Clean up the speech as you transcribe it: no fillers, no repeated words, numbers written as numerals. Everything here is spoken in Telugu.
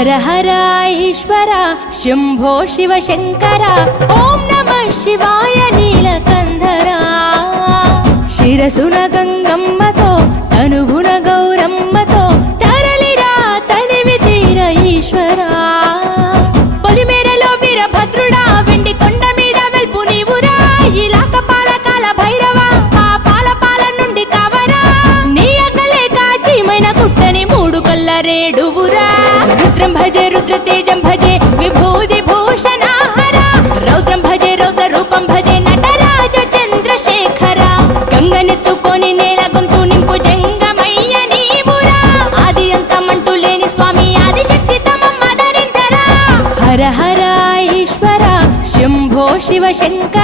హర హర ఈశ్వర శంభో శివ శంకర ఓం నమః శివాయ నీలకంధరా శిరసున గంగమ్మతో తనువున గౌరమ్మతో తరలిరా తనివి తీర ఈశ్వరా పొలిమేరలో వీరభద్రుడా వెండి కొండ మీద వెల్పు నీవురా ఇలాక పాలకాల భైరవ ఆ పాల నుండి కావరా నీ అక్కలే కాచిమైన కుట్టని మూడు కళ్ళ రేడువురా రుద్రం భజే రుద్ర తేజం భజే విభూది భూషణ హర రౌద్రం భజే రౌద్ర రూపం భజే నటరాజ చంద్రశేఖర గంగనెత్తుకొని నేల గొంతు నింపు జంగమయ్య నీవురా ఆది అంతమంటూ లేని స్వామి ఆదిశక్తి తమమ్మ ధరించరా హర హర ఈశ్వర శంభో శివ శంకర